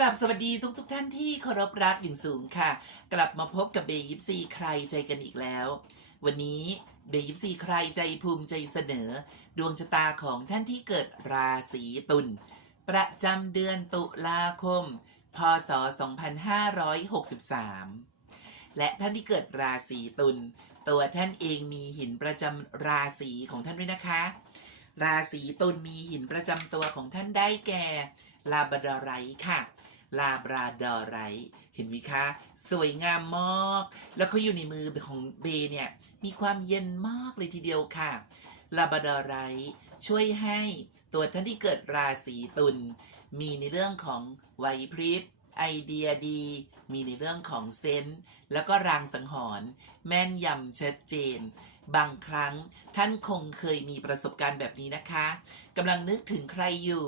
ราบสวัสดีทุกทุกท่านที่เคารพรักอย่างสูงค่ะ กลับมาพบกับเบยิปซีใครใจกันอีกแล้ว วันนี้เบยิปซีใครใจภูมิใจเสนอ ดวงชะตาของท่านที่เกิดราศีตุลประจำเดือนตุลาคม พศ 2563 และท่านที่เกิดราศีตุลตัวท่านเองมีหินประจำราศีของท่านด้วยนะคะ ราศีตุลมีหินประจำตัวของท่านได้แก่ลาบดอไรค่ะ ลาบราดอไรต์เห็นไหมคะ สวยงามมาก แล้วเขาอยู่ในมือของเบเนี่ย มีความเย็นมากเลยทีเดียวค่ะ ลาบราดอไรต์ช่วยให้ตัวท่านที่เกิดราศีตุลมีในเรื่องของไหวพริบไอเดียดี มีในเรื่องของเซนส์แล้วก็รางสังหรณ์แม่นยำชัดเจน บางครั้งท่านคงเคยมีประสบการณ์แบบนี้นะคะกำลังนึกถึงใครอยู่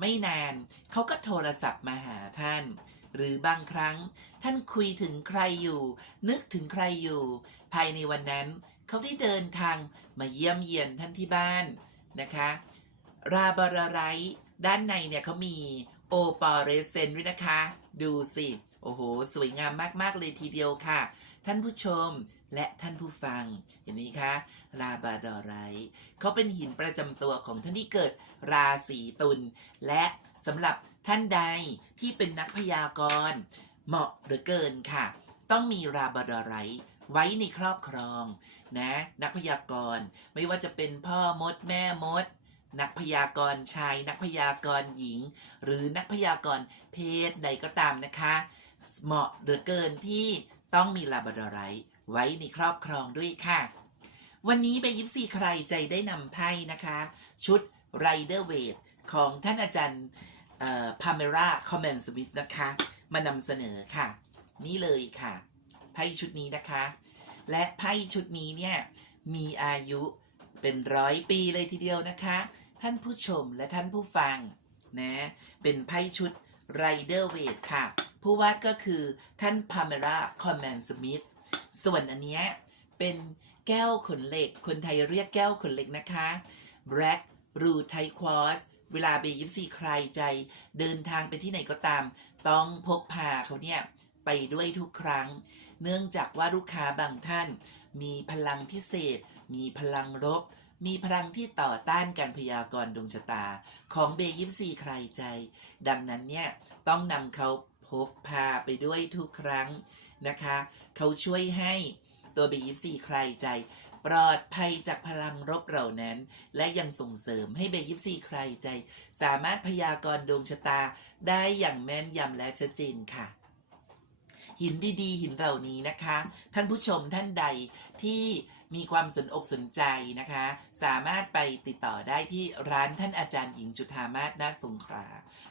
ไม่นาน เขาก็โทรศัพท์มาหาท่าน หรือบางครั้งท่านคุยถึงใครอยู่ นึกถึงใครอยู่ ภายในวันนั้นเขาได้เดินทางมาเยี่ยมเยียนท่านที่บ้านนะคะ ราบาราไรด้านในเนี่ยเขามีโอปอเรเซนด้วยนะคะ ดูสิ โอ้โห สวยงามมาก ๆ เลยทีเดียวค่ะ ท่านผู้ชม และท่านผู้ฟังเห็นไหมคะ ลาบาดอไรต์เขาเป็นหินประจำตัวของท่านที่เกิดราศีตุลและสำหรับท่านใดที่เป็นนักพยากรณ์เหมาะหลือเกินค่ะ ต้องมีราบาดอไรต์ไว้ในครอบครองนะนักพยากรณ์ไม่ว่าจะเป็นพ่อมดแม่มด นักพยากรณ์ชาย นักพยากรณ์หญิง หรือนักพยากรณ์เพศใดก็ตามนะคะ เหมาะหลือเกินที่ต้องมีลาบราดอไรต์ ไว้ในครอบครองด้วยค่ะ วันนี้ไปยิปซีใครใจได้นำไพ่นะคะ ชุด Rider w e i g h t ของท่านอาจารย์พาเมราคอมเมนสมิธนะคะ มานำเสนอค่ะ นี่เลยค่ะ ไพ่ชุดนี้นะคะ และไพ่ชุดนี้เนี่ย มีอายุเป็นร้อยปีเลยทีเดียวนะคะ ท่านผู้ชมและท่านผู้ฟังนะ เป็นไพ่ชุด Rider w e i g h t ค่ะ ผู้วาดก็คือท่านพาเมราคอมแมนสมิธ ส่วนอันเนี้ยเป็นแก้วขนเหล็ก คนไทยเรียกแก้วขนเหล็กนะคะ Black r u t i q u a r t z เวลาเบยิปซีใครใจ เดินทางไปที่ไหนก็ตาม ต้องพกพาเขาเนี่ยไปด้วยทุกครั้ง เนื่องจากว่าลูกค้าบางท่าน มีพลังพิเศษ มีพลังรบมีพลังที่ต่อต้านการพยากรณ์ดวงชะตา ของเบยิปซีใครใจ ดังนั้นเนี่ยต้องนำเขาพกพาไปด้วยทุกครั้ง นะคะเขาช่วยให้ตัวเบยิปซีใครใจ ปลอดภัยจากพลังรบเหล่านั้น และยังส่งเสริมให้เบยิปซีใครใจ สามารถพยากรณ์ดวงชะตาได้อย่างแม่นยำและชัดเจนค่ะหินดีๆ หินเหล่านี้นะคะ ท่านผู้ชมท่านใดที่ มีความสนอกสนใจนะคะ สามารถไปติดต่อได้ที่ร้านท่านอาจารย์หญิงจุธามาศนาสงขลา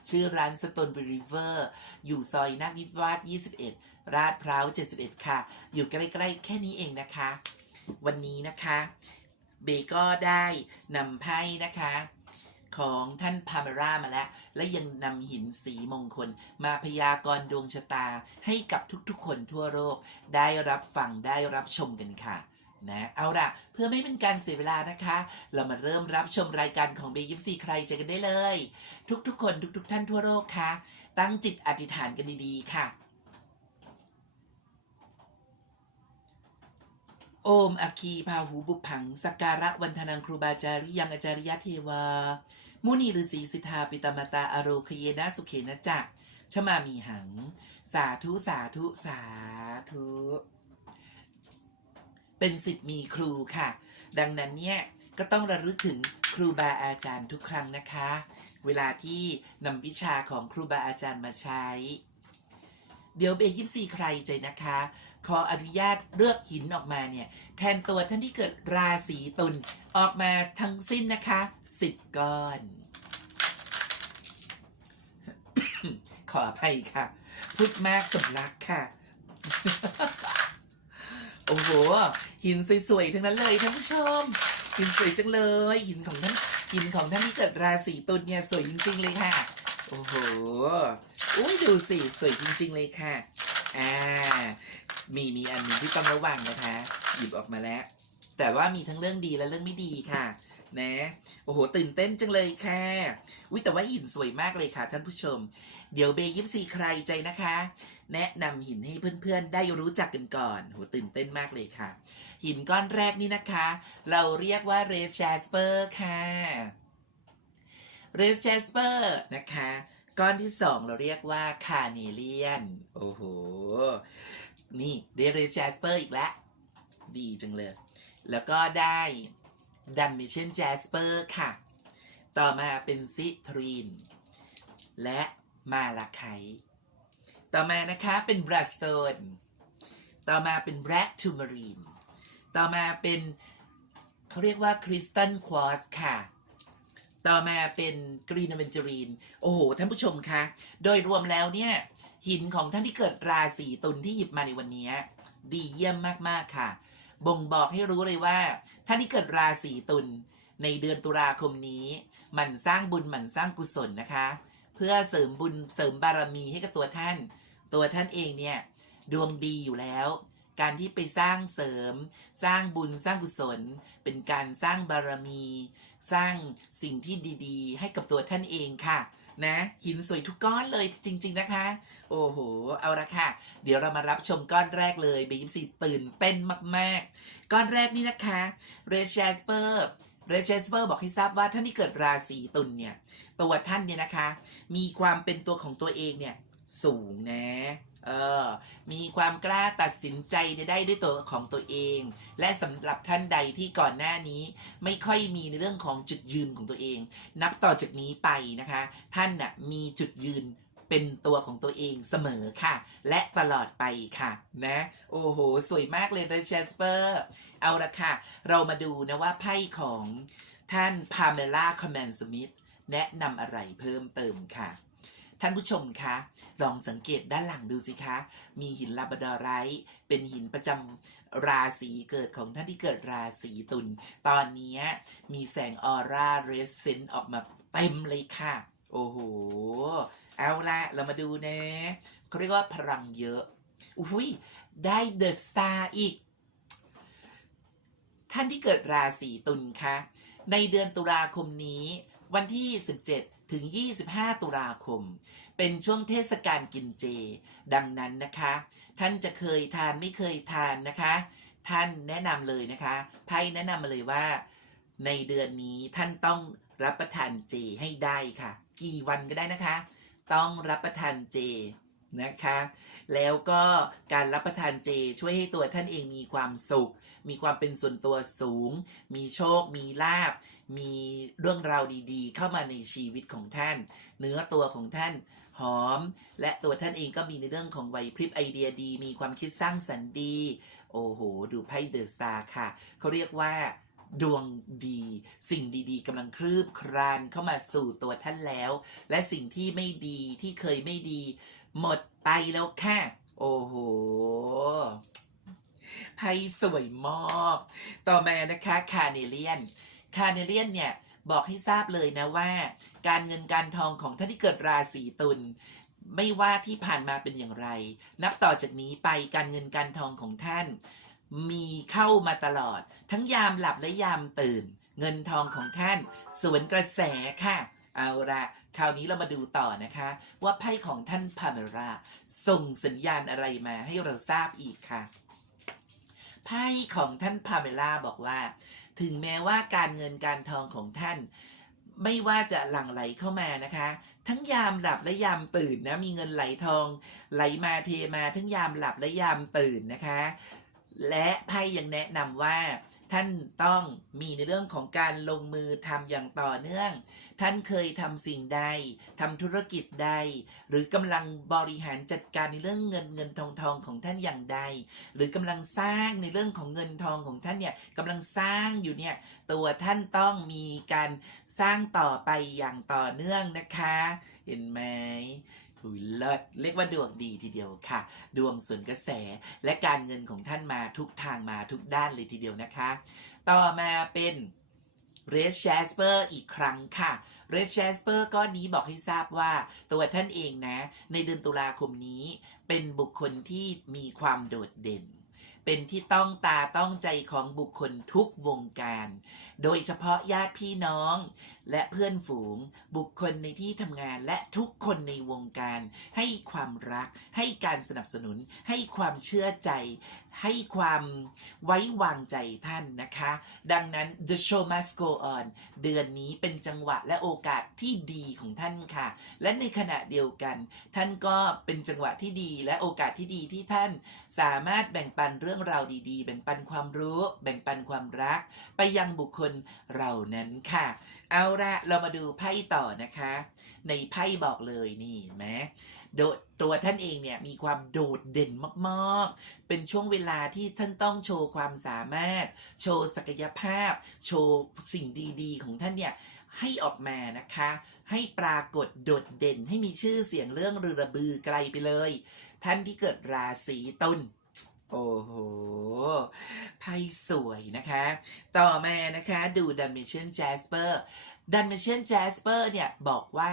ชื่อร้านสตนบริเวอร์ อยู่ซอยนักนิวาส21 ราดพร้าว 71 ค่ะ อยู่ใกล้ๆ แค่นี้เองนะคะ วันนี้นะคะ เบก็ได้นำไพ่นะคะของท่านพาเมรามาแล้ว และยังนำหินสีมงคล มาพยากรณ์ดวงชะตาให้กับทุกๆคนทั่วโลกได้รับฟังได้รับชมกันค่ะ นะเอาล่ะ เพื่อไม่เป็นการเสียเวลานะคะ เรามาเริ่มรับชมรายการของเบยิปซีใครเจอกันได้เลย ทุกๆ คนทุก ๆ ท่านทั่วโลกค่ะ ตั้งจิตอธิษฐานกันดีๆ ค่ะ โอมอคีพาหูบุพผังสกการะวันธนังครูบาจาริยังอาจาริยเทวา มุนีฤาษีสิทธาปิตมตาอโรคเยนะสุเขนะจักชมามีหัง สาธุสาธุสาธุ เป็นสิทธิ์มีครูค่ะ ดังนั้นเนี่ยก็ต้องระลึกถึงครูบาอาจารย์ทุกครั้งนะคะ เวลาที่นำวิชาของครูบาอาจารย์มาใช้ เดี๋ยวเบยิปซีใครใจนะคะ ขออนุญาตเลือกหินออกมาเนี่ย แทนตัวท่านที่เกิดราศีตุลออกมาทั้งสิ้นนะคะสิบก้อน ขออภัยค่ะ พูดมากสำลักค่ะ โอ้โห หินสวยๆทั้งนั้นเลยท่านผู้ชม หินสวยจังเลย หินของท่านหินของท่านที่เกิดราศีตุลเนี่ยสวยจริงๆเลยค่ะ โอ้โหอุ้ยดูสิสวยจริง ๆเลยค่ะอ่ามีมีอันหนึงที่ต้องระวังนะคะ หยิบออกมาแล้ว แต่ว่ามีทั้งเรื่องดีและเรื่องไม่ดีค่ะ นะ โอ้โห ตื่นเต้นจังเลยค่ะวิแต่ว่าหินสวยมากเลยค่ะ ท่านผู้ชม เดี๋ยวเบยิปซีใครใจนะคะ แนะนำหินให้เพื่อนๆ ได้รู้จักกันก่อนโหตื่นเต้นมากเลยค่ะ หินก้อนแรกนี่นะคะ เราเรียกว่าเรสแจสเปอร์ค่ะเรสแจสเปอร์นะคะ ก้อนที่สองเราเรียกว่าคาเนเลียน โอ้โห นี่เดเรสแจสเปอร์อีกแล้ว ดีจังเลย แล้วก็ได้ ดัมเชนแจสเปอร์ค่ะ ต่อมาเป็นซิทรีน และมาลาไคต่อมานะคะเป็นบรัสโตนต่อมาเป็นแบล็กทูมารีน ต่อมาเป็นเขาเรียกว่าคริสตัลควอสค่ะ ต่อมาเป็นกรีนเวนจรีน โอ้โห ท่านผู้ชมคะ โดยรวมแล้วเนี่ย หินของท่านที่เกิดราศีตุลที่หยิบมาในวันนี้ ดีเยี่ยมมาก ๆ ค่ะ บ่งบอกให้รู้เลยว่าท่านที่เกิดราศีตุลในเดือนตุลาคมนี้หมันสร้างบุญหมันสร้างกุศลนะคะ เพื่อเสริมบุญเสริมบารมีให้กับตัวท่าน ตัวท่านเองเนี่ยดวงดีอยู่แล้ว การที่ไปสร้างเสริม สร้างบุญสร้างกุศล เป็นการสร้างบารมี สร้างสิ่งที่ดี ๆ ให้กับตัวท่านเองค่ะ นะหินสวยทุกก้อนเลยจริง ๆนะคะ โอ้โห เอาละค่ะ เดี๋ยวเรามารับชมก้อนแรกเลยเบยิปซีตื่นเต้นมาก ๆ ก้อนแรกนี่นะคะเรเชสเปอร์เรเชสเปอร์บอกให้ทราบว่าท่านที่เกิดราศีตุลเนี่ย ตัวท่านเนี่ยนะคะ มีความเป็นตัวของตัวเองเนี่ยสูงนะ เออมีความกล้าตัดสินใจได้ด้วยตัวของตัวเอง และสำหรับท่านใดที่ก่อนหน้านี้ไม่ค่อยมีในเรื่องของจุดยืนของตัวเอง นับต่อจากนี้ไปนะคะ ท่านน่ะมีจุดยืนเป็นตัวของตัวเองเสมอค่ะ และตลอดไปค่ะ นะ โอ้โห สวยมากเลยนะเจสเปอร์เอาละค่ะ เรามาดูนะว่าไพ่ของท่านพาเมล่าคอมแมนสมิธแนะนำอะไรเพิ่มเติมค่ะ ท่านผู้ชมคะ ลองสังเกตด้านหลังดูสิคะ มีหินลาบราดอไรต์เป็นหินประจำราศีเกิดของท่านที่เกิดราศีตุล ตอนนี้มีแสงออร่าเรสเซนต์ออกมาเต็มเลยค่ะ โอ้โห เอาละเรามาดูนะเขาเรียกว่าพลังเยอะ อุ้ยได้เดอะสตาร์อีก ท่านที่เกิดราศีตุลคะ ในเดือนตุลาคมนี้ วันที่ 17 ถึง 25 ตุลาคม เป็นช่วงเทศกาลกินเจ ดังนั้นนะคะ ท่านจะเคยทานไม่เคยทานนะคะ ท่านแนะนำเลยนะคะไพ่แนะนำมาเลยว่า ในเดือนนี้ท่านต้องรับประทานเจให้ได้ค่ะ กี่วันก็ได้นะคะ ต้องรับประทานเจนะคะ แล้วก็การรับประทานเจช่วยให้ตัวท่านเองมีความสุข มีความเป็นส่วนตัวสูง มีโชค มีลาบ มีเรื่องราวดีๆ เข้ามาในชีวิตของท่าน เนื้อตัวของท่านหอม และตัวท่านเองก็มีในเรื่องของไหวพริบไอเดียดี มีความคิดสร้างสรรค์ดี โอ้โห ดูไพ่เดอะสตาร์ค่ะ เขาเรียกว่าดวงดี สิ่งดีๆกำลังคลืบคลานเข้ามาสู่ตัวท่านแล้ว และสิ่งที่ไม่ดีที่เคยไม่ดี หมดไปแล้วค่ะ โอ้โหไพ่สวยมาก ต่อมานะคะ คาเนเลียน คาเนเลียนเนี่ยบอกให้ทราบเลยนะว่า การเงินการทองของท่านที่เกิดราศีตุลไม่ว่าที่ผ่านมาเป็นอย่างไร นับต่อจากนี้ไปการเงินการทองของท่าน มีเข้ามาตลอด ทั้งยามหลับและยามตื่น เงินทองของท่าน สวนกระแสค่ะ เอาละคราวนี้เรามาดูต่อนะคะ ว่าไพ่ของท่านพาเมราส่งสัญญาณอะไรมาให้เราทราบอีกค่ะไพ่ของท่านพาเมล่าบอกว่า ถึงแม้ว่าการเงินการทองของท่าน ไม่ว่าจะหลั่งไหลเข้ามานะคะ ทั้งยามหลับและยามตื่นนะมีเงินไหลทอง ไหลมาเทมาทั้งยามหลับและยามตื่นนะคะ และไพ่ยังแนะนำว่าท่านต้องมีในเรื่องของการลงมือทำอย่างต่อเนื่อง ท่านเคยทำสิ่งใดทำธุรกิจใด หรือกำลังบริหารจัดการในเรื่องเงินเงินทองทองของท่านอย่างใด หรือกำลังสร้างในเรื่องของเงินทองของท่านเนี่ยกำลังสร้างอยู่เนี่ยตัวท่านต้องมีการสร้างต่อไปอย่างต่อเนื่องนะคะ เห็นไหม หุยเลิศเรียกว่าดวงดีทีเดียวค่ะ ดวงสวนกระแสและการเงินของท่านมาทุกทางมาทุกด้านเลยทีเดียวนะคะ ต่อมาเป็นเรสแชสเปอร์อีกครั้งค่ะเรสแชสเปอร์ก้อนนี้บอกให้ทราบว่าตัวท่านเองนะ ในเดือนตุลาคมนี้เป็นบุคคลที่มีความโดดเด่น เป็นที่ต้องตาต้องใจของบุคคลทุกวงการ โดยเฉพาะญาติพี่น้อง และเพื่อนฝูง บุคคลในที่ทำงานและทุกคนในวงการ ให้ความรัก ให้การสนับสนุน ให้ความเชื่อใจ ให้ความไว้วางใจท่านนะคะ ดังนั้น the show must go on เดือนนี้เป็นจังหวะและโอกาสที่ดีของท่านค่ะ และในขณะเดียวกัน ท่านก็เป็นจังหวะที่ดีและโอกาสที่ดีที่ท่านสามารถแบ่งปันเรื่องราวดีๆ แบ่งปันความรู้ แบ่งปันความรัก ไปยังบุคคลเหล่านั้นค่ะ เอาละเรามาดูไพ่ต่อนะคะ ในไพ่บอกเลยนี่เห็นไหมโดดตัวท่านเองเนี่ยมีความโดดเด่นมากๆ เป็นช่วงเวลาที่ท่านต้องโชว์ความสามารถ โชว์ศักยภาพ โชว์สิ่งดีๆ ของท่านเนี่ยให้ออกมานะคะ ให้ปรากฏโดดเด่นให้มีชื่อเสียงเรื่องรือระบือไกลไปเลย ท่านที่เกิดราศีตุล โอ้โห ไพ่สวยนะคะ ต่อมานะคะ ดู Dimension Jasper Dimension Jasper เนี่ยบอกว่า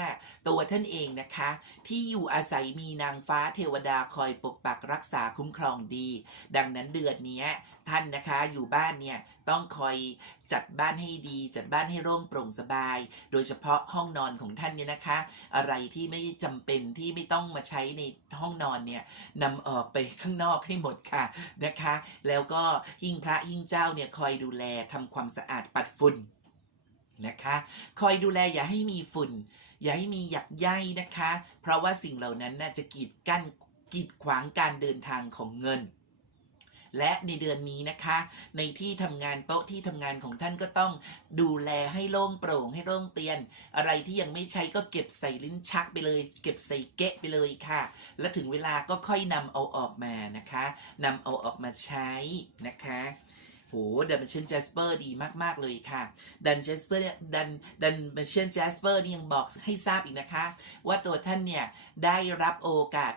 ตัวท่านเองนะคะ ที่อยู่อาศัยมีนางฟ้าเทวดาคอยปกปักรักษาคุ้มครองดี ดังนั้นเดือนนี้ท่านนะคะอยู่บ้านเนี่ยต้องคอยจัดบ้านให้ดี จัดบ้านให้โล่งโปร่งสบาย โดยเฉพาะห้องนอนของท่านเนี่ยนะคะ อะไรที่ไม่จำเป็นที่ไม่ต้องมาใช้ในห้องนอนเนี่ยนำออกไปข้างนอกให้หมดค่ะนะคะ แล้วก็หิ้งพระหิ้งเจ้าเนี่ยคอยดูแลทำความสะอาดปัดฝุ่น นะคะ คอยดูแลอย่าให้มีฝุ่น อย่าให้มีหยักใยนะคะ เพราะว่าสิ่งเหล่านั้นน่จะกีดกั้นกีดขวางการเดินทางของเงิน และในเดือนนี้นะคะ ในที่ทำงานโต๊ะที่ทำงานของท่านก็ต้องดูแลให้โล่งโปร่งให้โล่งเตียน อะไรที่ยังไม่ใช้ก็เก็บใส่ลิ้นชักไปเลย เก็บใส่เกะไปเลยค่ะ และถึงเวลาก็ค่อยนำเอาออกมานะคะนำเอาออกมาใช้นะคะ โหดันเมเชนแจสเปอร์ดีมากๆเลยค่ะ ดันเจสเปอร์เนี่ยดันดันเมเชนแจสเปอร์นี่ยังบอกให้ทราบอีกนะคะ ว่าตัวท่านเนี่ยได้รับโอกาส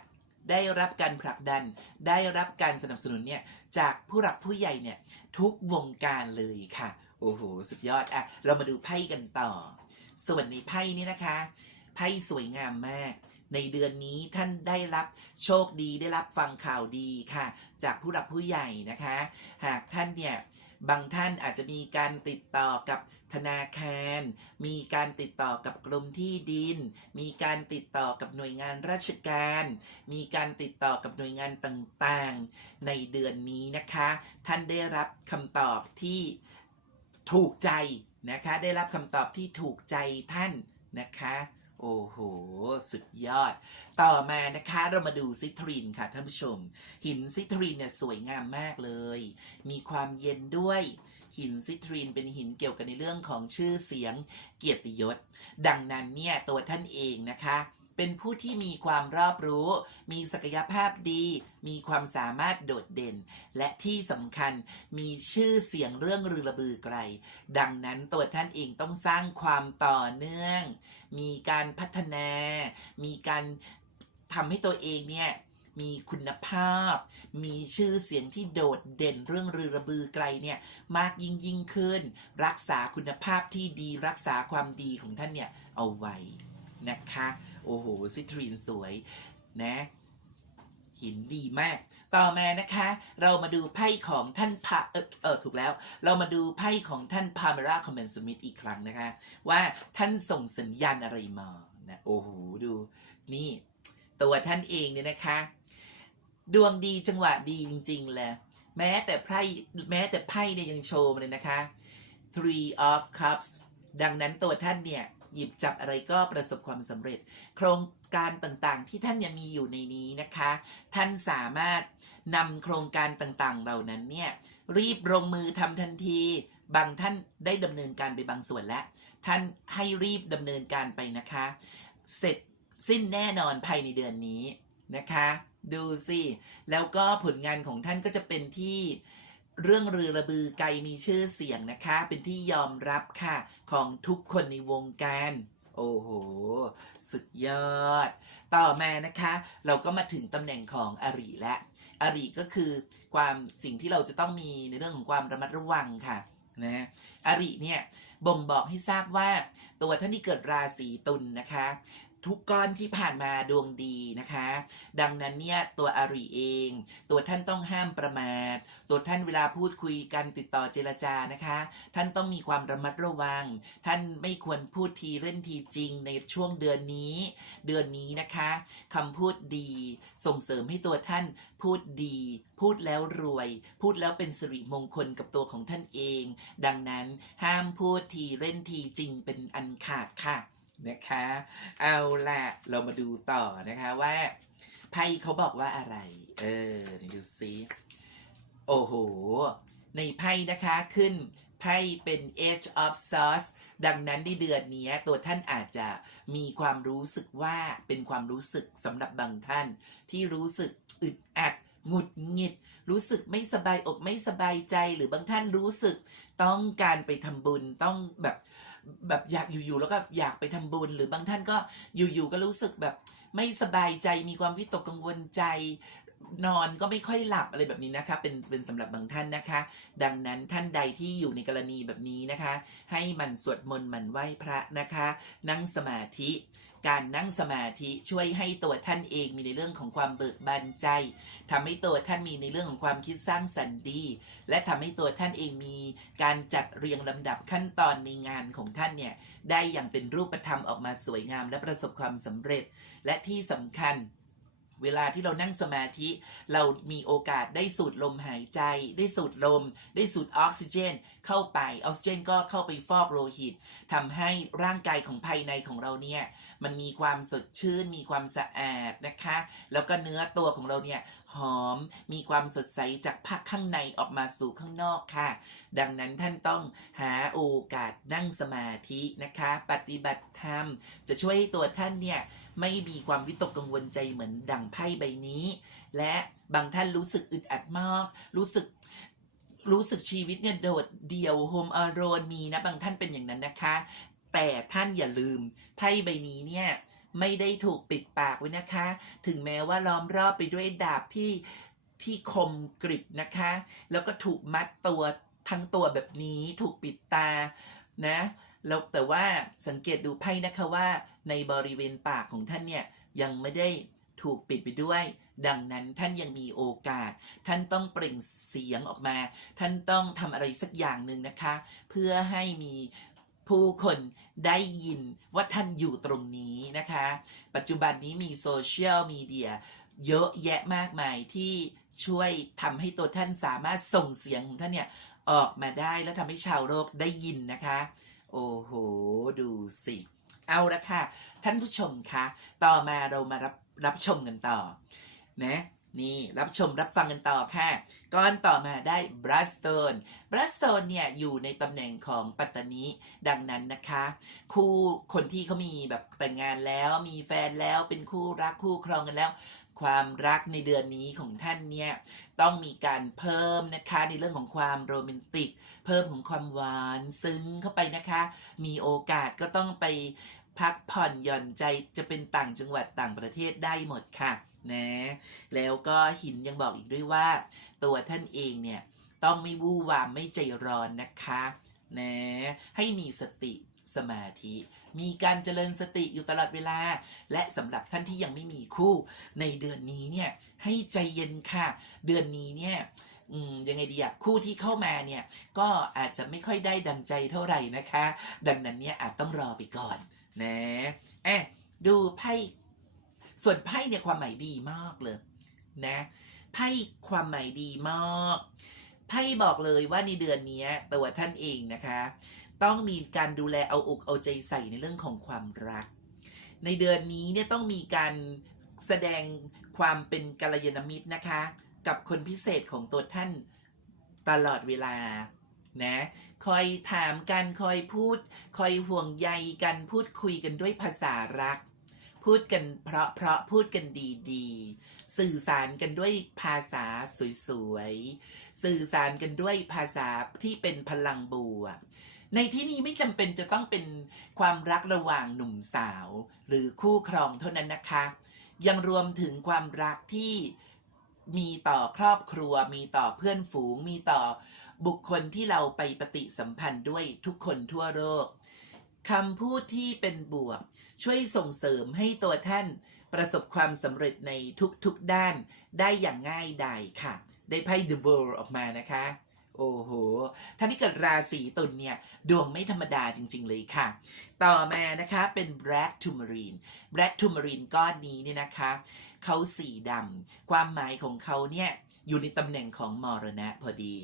ได้รับการผลักดัน ได้รับการสนับสนุนเนี่ยจากผู้หลักผู้ใหญ่เนี่ยทุกวงการเลยค่ะ โอ้โห สุดยอด อะ เรามาดูไพ่กันต่อ ส่วนในไพ่นี้นะคะ ไพ่สวยงามมาก ในเดือนนี้ท่านได้รับโชคดีได้รับฟังข่าวดีค่ะ จากผู้หลักผู้ใหญ่นะคะ หากท่านเนี่ยบางท่านอาจจะมีการติดต่อกับธนาคาร มีการติดต่อกับกรมที่ดิน มีการติดต่อกับหน่วยงานราชการ มีการติดต่อกับหน่วยงานต่างๆ ในเดือนนี้นะคะ ท่านได้รับคำตอบที่ถูกใจนะคะ ได้รับคำตอบที่ถูกใจท่านนะคะ โอ้โห สุดยอด ต่อมานะคะเรามาดูซิตรินค่ะท่านผู้ชม หินซิตรินเนี่ยสวยงามมากเลย มีความเย็นด้วย หินซิตรินเป็นหินเกี่ยวกันในเรื่องของชื่อเสียงเกียรติยศ ดังนั้นเนี่ยตัวท่านเองนะคะ เป็นผู้ที่มีความรอบรู้ มีศักยภาพดี มีความสามารถโดดเด่น และที่สำคัญมีชื่อเสียงเรื่องรือระบือไกล ดังนั้นตัวท่านเองต้องสร้างความต่อเนื่อง มีการพัฒนา มีการทำให้ตัวเองเนี่ยมีคุณภาพ มีชื่อเสียงที่โดดเด่นเรื่องรือระบือไกลเนี่ยมากยิ่งยิ่งขึ้น รักษาคุณภาพที่ดีรักษาความดีของท่านเนี่ยเอาไว้ นะคะ โอ้โห ซิตรีนสวยนะ หินดีมาก ต่อมานะคะ เรามาดูไพ่ของท่านพาเออเออถูกแล้ว เรามาดูไพ่ของท่านพาเมราคอมเมนสมิธอีกครั้งนะคะ ว่าท่านส่งสัญญาณอะไรมานะโอ้โหดู นี่ ตัวท่านเองเนี่ยนะคะ ดวงดีจังหวะดีจริงๆเลยแม้แต่ไพ่แม้แต่ไพ่เนี่ยยังโชว์เลยนะคะ three of cups ดังนั้นตัวท่านเนี่ย หยิบจับอะไรก็ประสบความสำเร็จ โครงการต่างๆ ที่ท่านยังมีอยู่ในนี้นะคะ ท่านสามารถนำโครงการต่างๆ เหล่านั้นเนี่ยรีบลงมือทำทันที บางท่านได้ดำเนินการไปบางส่วนแล้ว ท่านให้รีบดำเนินการไปนะคะ เสร็จสิ้นแน่นอนภายในเดือนนี้นะคะ ดูสิ แล้วก็ผลงานของท่านก็จะเป็นที่ เรื่องรือระบือไกลมีชื่อเสียงนะคะ เป็นที่ยอมรับค่ะ ของทุกคนในวงการ โอ้โห สุดยอด ต่อมานะคะ เราก็มาถึงตำแหน่งของอริและอริก็คือความสิ่งที่เราจะต้องมีในเรื่องของความระมัดระวังค่ะนะอริเนี่ยบ่งบอกให้ทราบว่าตัวท่านที่เกิดราศีตุลนะคะ ทุกก้อนที่ผ่านมาดวงดีนะคะ ดังนั้นเนี่ยตัวอารีเอง ตัวท่านต้องห้ามประมาท ตัวท่านเวลาพูดคุยกันติดต่อเจรจานะคะ ท่านต้องมีความระมัดระวัง ท่านไม่ควรพูดทีเล่นทีจริงในช่วงเดือนนี้ เดือนนี้นะคะคำพูดดีส่งเสริมให้ตัวท่านพูดดี พูดแล้วรวย พูดแล้วเป็นสิริมงคลกับตัวของท่านเอง ดังนั้นห้ามพูดทีเล่นทีจริงเป็นอันขาดค่ะ นะคะ เอาละเรามาดูต่อนะคะว่าไพ่เขาบอกว่าอะไร เออดูซิโอ้โห ในไพ่นะคะขึ้นไพ่เป็น Age of Swords ดังนั้นในเดือนนี้ตัวท่านอาจจะมีความรู้สึกว่าเป็นความรู้สึกสำหรับบางท่าน ที่รู้สึกอึดอัดหงุดหงิด รู้สึกไม่สบายอกไม่สบายใจหรือบางท่านรู้สึกต้องการไปทำบุญต้องแบบ แบบอยากอยู่ๆแล้วก็อยากไปทำบุญ หรือบางท่านก็อยู่ๆก็รู้สึกแบบไม่สบายใจมีความวิตกกังวลใจนอนก็ไม่ค่อยหลับอะไรแบบนี้นะคะเป็นเป็นสำหรับบางท่านนะคะ ดังนั้นท่านใดที่อยู่ในกรณีแบบนี้นะคะ ให้มันสวดมนต์มันไหว้พระนะคะ นั่งสมาธิ การนั่งสมาธิช่วยให้ตัวท่านเองมีในเรื่องของความเบิกบานใจทำให้ตัวท่านมีในเรื่องของความคิดสร้างสรรค์ดี และทำให้ตัวท่านเองมีการจัดเรียงลำดับขั้นตอนในงานของท่านเนี่ยได้อย่างเป็นรูปธรรมออกมาสวยงาม และประสบความสำเร็จ และที่สำคัญ เวลาที่เรานั่งสมาธิ เรามีโอกาสได้สูดลมหายใจ ได้สูดลม ได้สูดออกซิเจน เข้าไปออกซิเจนก็เข้าไปฟอกโลหิตทำให้ร่างกายของภายในของเราเนี่ยมันมีความสดชื่น มีความสะอาดนะคะ แล้วก็เนื้อตัวของเราเนี่ย หอม มีความสดใสจากภาคข้างในออกมาสู่ข้างนอกค่ะ ดังนั้นท่านต้องหาโอกาสนั่งสมาธินะคะ ปฏิบัติธรรม จะช่วยให้ตัวท่านเนี่ยไม่มีความวิตกกังวลใจเหมือนดั่งไพ่ใบนี้ และบางท่านรู้สึกอึดอัดมาก รู้สึกรู้สึกชีวิตเนี่ยโดดเดี่ยวโฮมอารอนมีนะบางท่านเป็นอย่างนั้นนะคะ แต่ท่านอย่าลืมไพ่ใบนี้เนี่ย ไม่ได้ถูกปิดปากไว้นะคะ ถึงแม้ว่าล้อมรอบไปด้วยดาบที่ที่คมกริบนะคะ แล้วก็ถูกมัดตัวทั้งตัวแบบนี้ถูกปิดตานะแล้วแต่ว่าสังเกตดูไพ่นะคะว่า ในบริเวณปากของท่านเนี่ยยังไม่ได้ถูกปิดไปด้วย ดังนั้นท่านยังมีโอกาส ท่านต้องเปล่งเสียงออกมา ท่านต้องทำอะไรสักอย่างหนึ่งนะคะ เพื่อให้มี ผู้คนได้ยินว่าท่านอยู่ตรงนี้นะคะ ปัจจุบันนี้มีโซเชียลมีเดียเยอะแยะมากมายที่ช่วยทำให้ตัวท่านสามารถส่งเสียงของท่านเนี่ย ออกมาได้และทำให้ชาวโลกได้ยินนะคะ โอ้โห ดูสิ เอาละค่ะ ท่านผู้ชมคะ ต่อมาเรามารับรับชมกันต่อนะ นี่รับชมรับฟังกันต่อค่ะก้อนต่อมาได้บรัสโตนบรัสโตนเนี่ยอยู่ในตำแหน่งของปัตตานีดังนั้นนะคะ คู่คนที่เขามีแบบแต่งงานแล้วมีแฟนแล้วเป็นคู่รักคู่ครองกันแล้ว ความรักในเดือนนี้ของท่านเนี่ยต้องมีการเพิ่มนะคะในเรื่องของความโรแมนติก เพิ่มของความหวานซึ้งเข้าไปนะคะ มีโอกาสก็ต้องไปพักผ่อนหย่อนใจจะเป็นต่างจังหวัดต่างประเทศได้หมดค่ะ นะ แล้วก็หินยังบอกอีกด้วยว่า ตัวท่านเองเนี่ย ต้องไม่วู่วามไม่ใจร้อนนะคะนะให้มีสติสมาธิ มีการเจริญสติอยู่ตลอดเวลา และสำหรับท่านที่ยังไม่มีคู่ ในเดือนนี้เนี่ยให้ใจเย็นค่ะ เดือนนี้เนี่ยยังไงดีอะคู่ที่เข้ามาเนี่ย ก็อาจจะไม่ค่อยได้ดังใจเท่าไหร่นะคะ ดังนั้นเนี่ยอาจต้องรอไปก่อนนะเอ๊ะดูไพ่ ส่วนไพ่เนี่ยความหมายดีมากเลยนะไพ่ความหมายดีมากไพ่บอกเลยว่าในเดือนนี้ตัวท่านเองนะคะ ต้องมีการดูแลเอาอกเอาใจใส่ในเรื่องของความรัก ในเดือนนี้เนี่ยต้องมีการแสดงความเป็นกัลยาณมิตรนะคะ กับคนพิเศษของตัวท่านตลอดเวลานะคอยถามกันคอยพูด คอยห่วงใยกันพูดคุยกันด้วยภาษารัก พูดกันเพราะเพราะพูดกันดีๆ สื่อสารกันด้วยภาษาสวยๆ สื่อสารกันด้วยภาษาที่เป็นพลังบวก ในที่นี้ไม่จำเป็นจะต้องเป็นความรักระหว่างหนุ่มสาว หรือคู่ครองเท่านั้นนะคะ ยังรวมถึงความรักที่มีต่อครอบครัว มีต่อเพื่อนฝูง มีต่อบุคคลที่เราไปปฏิสัมพันธ์ด้วยทุกคนทั่วโลกคำพูดที่เป็นบวก ช่วยส่งเสริมให้ตัวท่านประสบความสำเร็จในทุกๆด้านได้อย่างง่ายดายค่ะ ได้ไพ่ The World ออกมานะคะ โอ้โหท่านที่เกิดราศีตุลเนี่ย ดวงไม่ธรรมดาจริง ๆ เลยค่ะ ต่อมานะคะเป็น Black Tourmaline Black Tourmaline ก้อนนี้เนี่ยนะคะ เขาสีดำความหมายของเขาเนี่ยอยู่ในตำแหน่งของมรณะพอดี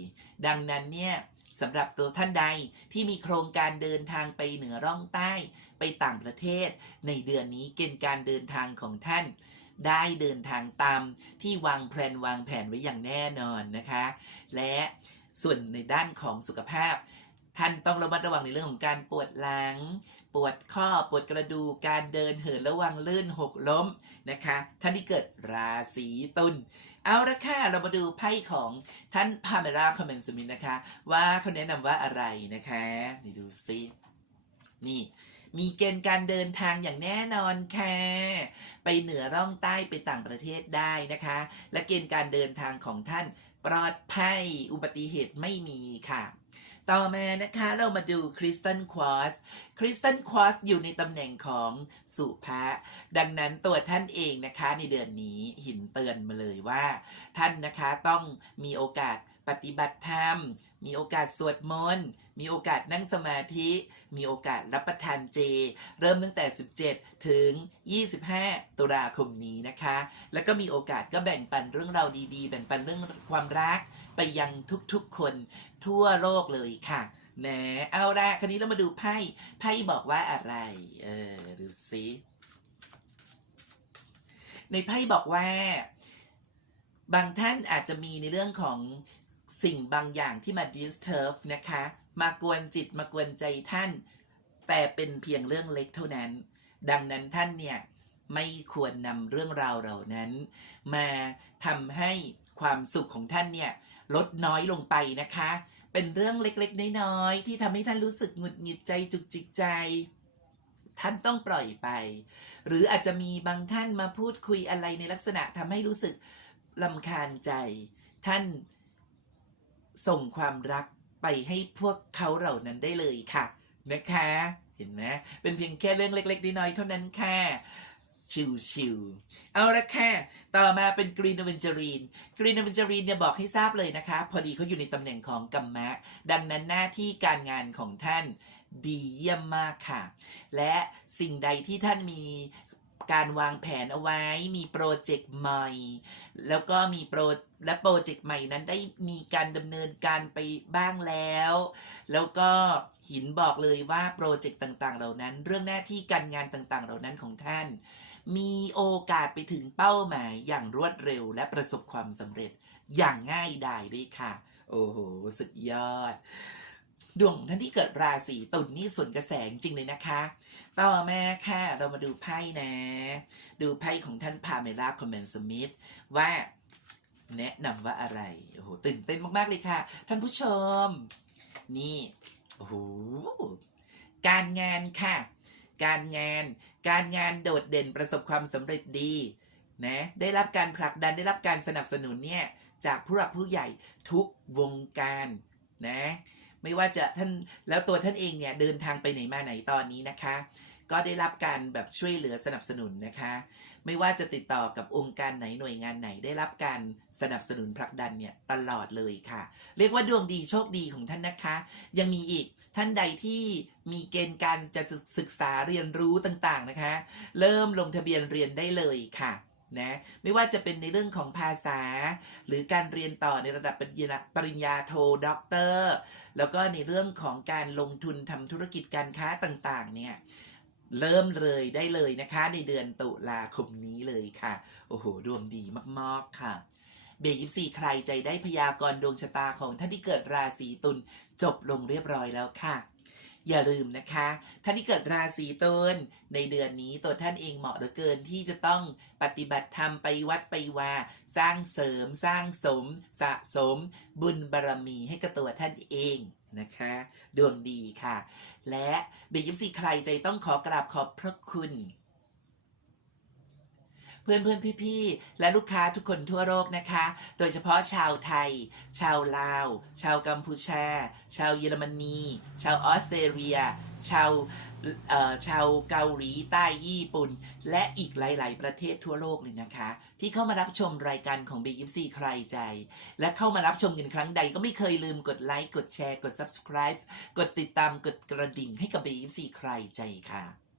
ดังนั้นเนี่ย สำหรับตัวท่านใดที่มีโครงการเดินทางไปเหนือร่องใต้ไปต่างประเทศ ในเดือนนี้เกณฑ์การเดินทางของท่าน ได้เดินทางตามที่วางแผนวางแผนไว้อย่างแน่นอนนะคะ และส่วนในด้านของสุขภาพ ท่านต้องระมัดระวังในเรื่องของการปวดหลัง ปวดข้อปวดกระดูกการเดินเหินระวังลื่นหกล้มนะคะ ท่านที่เกิดราศีตุล เอาละค่ะ เรามาดูไพ่ของท่านพาเมราคอมเมนสมินนะคะ ว่าเขาแนะนำว่าอะไรนะคะนี่ดูซินี่มีเกณฑ์การเดินทางอย่างแน่นอนค่ะ ไปเหนือร่องใต้ไปต่างประเทศได้นะคะ และเกณฑ์การเดินทางของท่านปลอดภัยอุบัติเหตุไม่มีค่ะ ต่อมานะคะเรามาดูคริสตันควอสคริสตันควอสอยู่ในตำแหน่งของสุภะดังนั้นตัวท่านเองนะคะในเดือนนี้หินเตือนมาเลยว่า ท่านนะคะต้องมีโอกาสปฏิบัติธรรม มีโอกาสสวดมนต์ มีโอกาสนั่งสมาธิ มีโอกาสรับประทานเจ เริ่มตั้งแต่ 17 ถึง 25 ตุลาคมนี้นะคะ แล้วก็มีโอกาสก็แบ่งปันเรื่องราวดีๆ แบ่งปันเรื่องความรักไปยังทุกๆคนทั่วโลกเลยค่ะนะเอาละคราวนี้เรามาดูไพ่ไพ่บอกว่าอะไร เออดูสิในไพ่บอกว่า บางท่านอาจจะมีในเรื่องของสิ่งบางอย่างที่มา disturb นะคะ มากวนจิตมากวนใจท่าน แต่เป็นเพียงเรื่องเล็กเท่านั้น ดังนั้นท่านเนี่ยไม่ควรนำเรื่องราวเหล่านั้น มาทำให้ความสุขของท่านเนี่ยลดน้อยลงไปนะคะ เป็นเรื่องเล็กๆ น้อยๆ ที่ทำให้ท่านรู้สึกหงุดหงิดใจจุกจิกใจ ท่านต้องปล่อยไป หรืออาจจะมีบางท่านมาพูดคุยอะไรในลักษณะทำให้รู้สึกลำคาญใจ ท่านส่งความรัก ไปให้พวกเขาเหล่านั้นได้เลยค่ะ นะคะ เห็นไหมเป็นเพียงแค่เรื่องเล็กๆน้อยๆเท่านั้นค่ะชิวๆเอาละค่ะ ต่อมาเป็นกรีนเวนเจารีน กรีนเวนเจารีนเนี่ยบอกให้ทราบเลยนะคะ พอดีเขาอยู่ในตำแหน่งของกัมมะ ดังนั้นหน้าที่การงานของท่านดีเยี่ยมมากค่ะ และสิ่งใดที่ท่านมีการวางแผนเอาไว้ มีโปรเจกต์ใหม่ แล้วก็มีโปร และโปรเจกต์ใหม่นั้นได้มีการดำเนินการไปบ้างแล้ว แล้วก็หินบอกเลยว่าโปรเจกต์ต่างๆ เหล่านั้น เรื่องหน้าที่การงานต่างๆ เหล่านั้นของท่าน มีโอกาสไปถึงเป้าหมายอย่างรวดเร็วและประสบความสำเร็จอย่างง่ายดายด้วยค่ะ โอ้โห สุดยอด ดวงท่านที่เกิดราศีตุลนี่ส่วนกระแสจริงเลยนะคะ ต่อมาค่ะเรามาดูไพ่นะ ดูไพ่ของท่านพาเมล่าคอมเมนสมิธว่า แนะนำว่าอะไร โอ้โห ตื่นเต้นมาก ๆ เลยค่ะ ท่านผู้ชม นี่ โอ้โห การงานค่ะ การงาน การงานโดดเด่นประสบความสำเร็จดี นะ ได้รับการผลักดันได้รับการสนับสนุนเนี่ย จากผู้หลักผู้ใหญ่ทุกวงการนะ ไม่ว่าจะท่านแล้วตัวท่านเองเนี่ยเดินทางไปไหนมาไหนตอนนี้นะคะ ก็ได้รับการแบบช่วยเหลือสนับสนุนนะคะ ไม่ว่าจะติดต่อกับองค์การไหนหน่วยงานไหนได้รับการสนับสนุนผลักดันเนี่ยตลอดเลยค่ะ เรียกว่าดวงดีโชคดีของท่านนะคะ ยังมีอีกท่านใดที่มีเกณฑ์การจะศึกษาเรียนรู้ต่างๆนะคะ เริ่มลงทะเบียนเรียนได้เลยค่ะนะไม่ว่าจะเป็นในเรื่องของภาษา หรือการเรียนต่อในระดับปริญญาปริญญาโทด็อกเตอร์ แล้วก็ในเรื่องของการลงทุนทำธุรกิจการค้าต่างๆเนี่ย เริ่มเลยได้เลยนะคะ ในเดือนตุลาคมนี้เลยค่ะ โอ้โห ดวงดีมากๆค่ะ เบยิบสี่ใครใจได้พยากรณ์ดวงชะตาของท่านที่เกิดราศีตุลจบลงเรียบร้อยแล้วค่ะ อย่าลืมนะคะ ท่านที่เกิดราศีตุลในเดือนนี้ตัวท่านเองเหมาะเหลือเกินที่จะต้องปฏิบัติธรรมไปวัดไปวา สร้างเสริมสร้างสม สะสม บุญบารมีให้กับตัวท่านเองนะคะดวงดีค่ะ และเบยิบสี่ใครใจต้องขอกราบขอบพระคุณ เพื่อนเพื่อนพี่ๆ และลูกค้าทุกคนทั่วโลกนะคะ โดยเฉพาะชาวไทย ชาวลาว ชาวกัมพูชา ชาวเยอรมนี ชาวออสเตรเลีย ชาวเอ่อชาวเกาหลีใต้ญี่ปุ่น และอีกหลาย ๆ ประเทศทั่วโลกเลยนะคะ ที่เข้ามารับชมรายการของ b บ c ใครใจ และเข้ามารับชมกันครั้งใดก็ไม่เคยลืมกดไลค์ กดแชร์ กด subscribe กดติดตามกดกระดิ่งให้กับ b บ c ใครใจค่ะ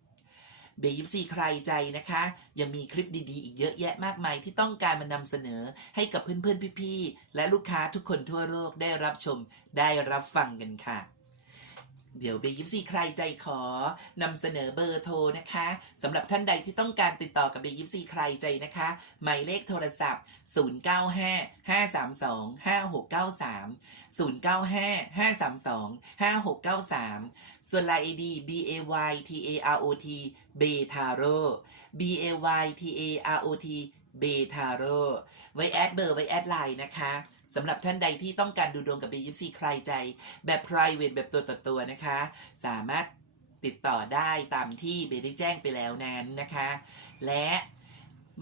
เบยิปซีใครใจนะคะ ยังมีคลิปดีๆ อีกเยอะแยะมากมายที่ต้องการมานำเสนอให้กับเพื่อนๆพี่ๆ และลูกค้าทุกคนทั่วโลกได้รับชมได้รับฟังกันค่ะ เดี๋ยวเบยิปซีใครใจขอนำเสนอเบอร์โทรนะคะสำหรับท่านใดที่ต้องการติดต่อกับเบยิปซีใครใจนะคะ หมายเลขโทรศัพท์ 095 532 5693 095 532 5693 ส่วน Line ID B A Y T A R O T เบทาโร B A Y T A R O T เบทาโรไว้แอดเบอร์ไว้แอดไลน์นะคะ สำหรับท่านใดที่ต้องการดูดวงกับ b บ c ใครใจแบบ private แบบตัวต่อตัวนะคะ สามารถติดต่อได้ตามที่เบได้แจ้งไปแล้วนั้นนะคะ และ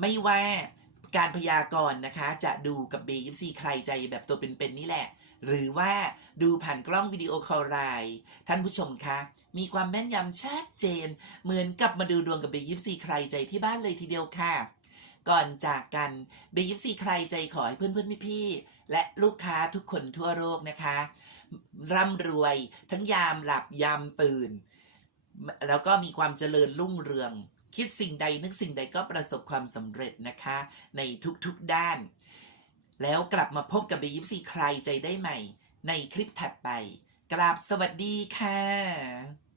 ไม่ว่าการพยากรณ์นะคะ จะดูกับเบยิปซีใครใจแบบตัวเป็นๆนี่แหละ หรือว่าดูผ่านกล้องวิดีโอคอลไลน์ท่านผู้ชมคะ มีความแม่นยำชัดเจน เหมือนกับมาดูดวงกับเบยิปซีใครใจที่บ้านเลยทีเดียวค่ะ ก่อนจากกันเบยิปซีใครใจขอให้เพื่อนๆพี่ๆ และลูกค้าทุกคนทั่วโลกนะคะ ร่ำรวยทั้งยามหลับยามตื่น แล้วก็มีความเจริญรุ่งเรือง คิดสิ่งใดนึกสิ่งใดก็ประสบความสำเร็จนะคะ ในทุกๆด้าน แล้วกลับมาพบกับเบยิปซีใครใจได้ใหม่ ในคลิปถัดไป กราบสวัสดีค่ะ